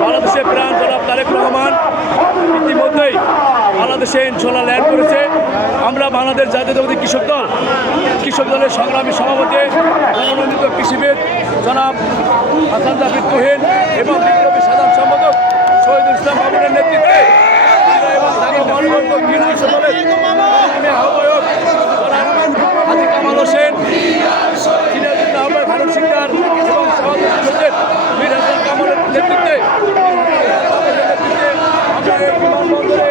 বাংলাদেশের প্রাণ জনাব তারেক রহমান ইতিমধ্যেই বাংলাদেশে ইনশাল্লাহ ল্যান্ড করেছে। আমরা বাংলাদেশ জাতীয়তাবাদী কৃষক দলের সংগ্রামী সভাপতি মনোনীত কৃষিবিদ জনাব হাসান জাফর তুহিন এবং বিপ্লবী সাধারণ সম্পাদক শহীদুল ইসলাম মামুনের নেতৃত্বে এবং ঢাকা মহানগর কৃষক দলের আহ্বায়ক হাজী কামাল হোসেন, সিরাজুদ্দিন আহমেদ ভারত সিকদার এবং সভাপতি মীর হাসান কামালের নেতৃত্বে আমরা বিমানবন্দরে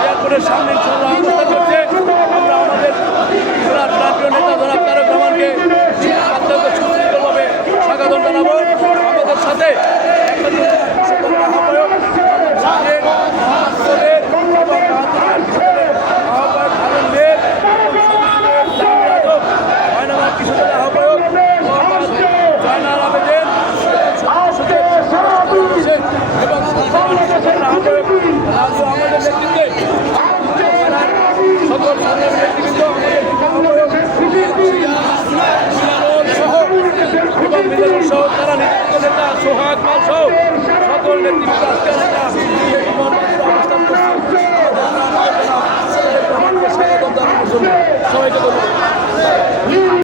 এয়ারপোর্টের সামনে